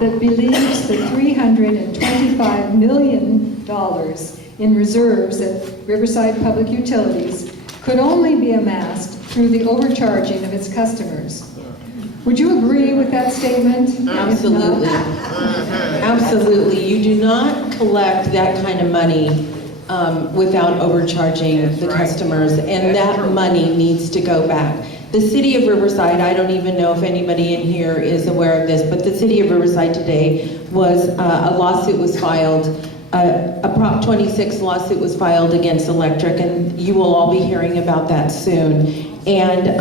that believes the $325 million in reserves at Riverside Public Utilities could only be amassed through the overcharging of its customers. Would you agree with that statement? Absolutely. Absolutely. You do not collect that kind of money without overcharging the customers, and that money needs to go back. The City of Riverside, I don't even know if anybody in here is aware of this, but the City of Riverside today was, a lawsuit was filed, a Prop 26 lawsuit was filed against electric, and you will all be hearing about that soon. And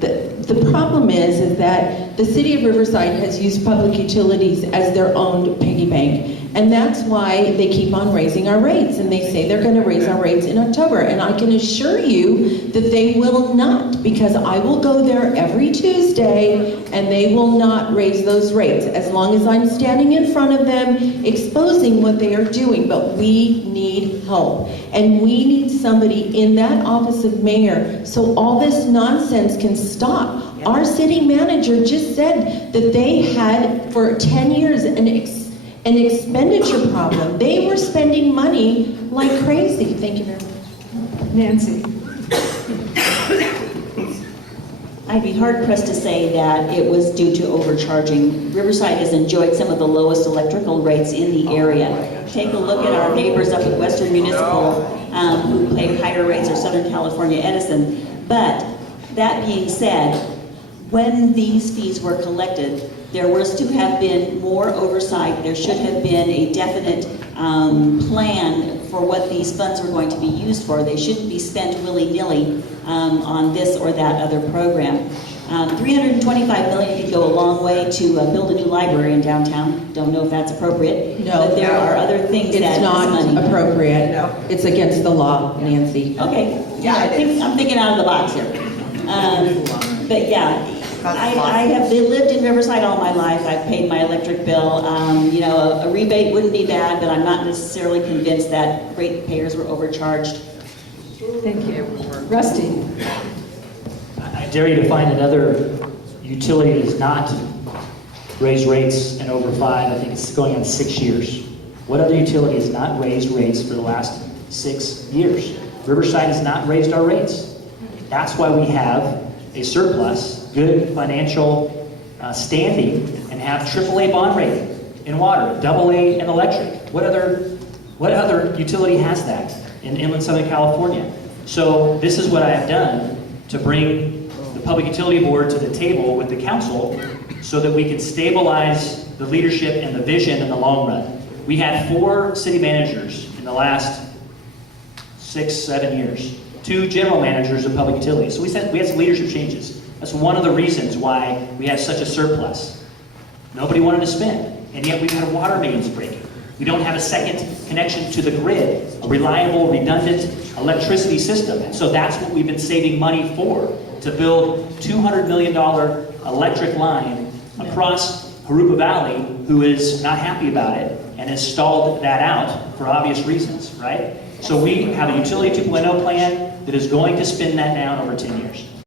the problem is that the City of Riverside has used public utilities as their own piggy bank. And that's why they keep on raising our rates, and they say they're going to raise our rates in October. And I can assure you that they will not, because I will go there every Tuesday and they will not raise those rates as long as I'm standing in front of them exposing what they are doing. But we need help, and we need somebody in that office of mayor so all this nonsense can stop. Our city manager just said that they had for 10 years an expenditure problem. They were spending money like crazy. Thank you very much. Nancy. I'd be hard pressed to say that it was due to overcharging. Riverside has enjoyed some of the lowest electrical rates in the area. Take a look at our neighbors up at Western Municipal who pay higher rates, or Southern California Edison. But that being said, when these fees were collected, there was to have been more oversight. There should have been a definite plan for what these funds were going to be used for. They shouldn't be spent willy-nilly on this or that other program. $325 million could go a long way to build a new library in downtown. Don't know if that's appropriate. No, but there are other things it's that not money. Appropriate. No. It's against the law, Nancy. Okay, yeah, I'm thinking out of the box here. But yeah, I have lived in Riverside all my life. I've paid my electric bill. You know, a rebate wouldn't be bad, but I'm not necessarily convinced that ratepayers were overcharged. Thank you. Rusty. I dare you to find another utility that has not raised rates in over 5, I think it's going on 6 years. What other utility has not raised rates for the last 6 years? Riverside has not raised our rates. That's why we have a surplus, good financial standing, and have AAA bond rating in water, AA in electric. What other utility has that in inland Southern California? So this is what I have done to bring the Public Utility Board to the table with the council so that we can stabilize the leadership and the vision in the long run. We had 4 city managers in the last 6, 7 years. 2 general managers of public utilities. So we had some leadership changes. That's one of the reasons why we have such a surplus. Nobody wanted to spend, and yet we've had water mains breaking. We don't have a second connection to the grid, a reliable, redundant electricity system. And so that's what we've been saving money for, to build $200 million electric line across Harupa Valley, who is not happy about it and has stalled that out for obvious reasons, right? So we have a Utility 2.0 plan that is going to spin that down over 10 years.